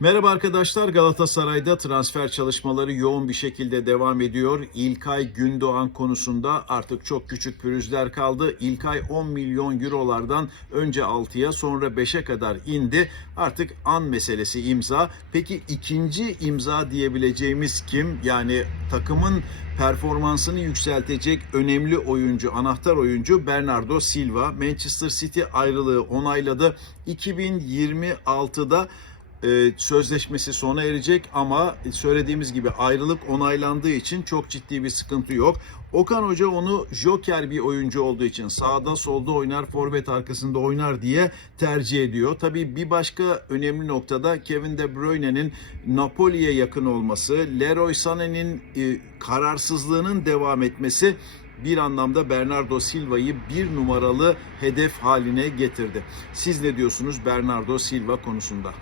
Merhaba arkadaşlar Galatasaray'da transfer çalışmaları yoğun bir şekilde devam ediyor. İlkay Gündoğan konusunda artık çok küçük pürüzler kaldı. İlkay 10 milyon eurolardan önce 6'ya sonra 5'e kadar indi. Artık an meselesi imza. Peki ikinci imza diyebileceğimiz kim? Yani takımın performansını yükseltecek önemli oyuncu, anahtar oyuncu Bernardo Silva. Manchester City ayrılığı onayladı. 2026'da e, sözleşmesi sona erecek ama söylediğimiz gibi ayrılık onaylandığı için çok ciddi bir sıkıntı yok. Okan Hoca onu joker bir oyuncu olduğu için sağda solda oynar, forvet arkasında oynar diye tercih ediyor. Tabii bir başka önemli noktada Kevin De Bruyne'nin Napoli'ye yakın olması, Leroy Sané'nin e, kararsızlığının devam etmesi bir anlamda Bernardo Silva'yı bir numaralı hedef haline getirdi. Siz ne diyorsunuz Bernardo Silva konusunda?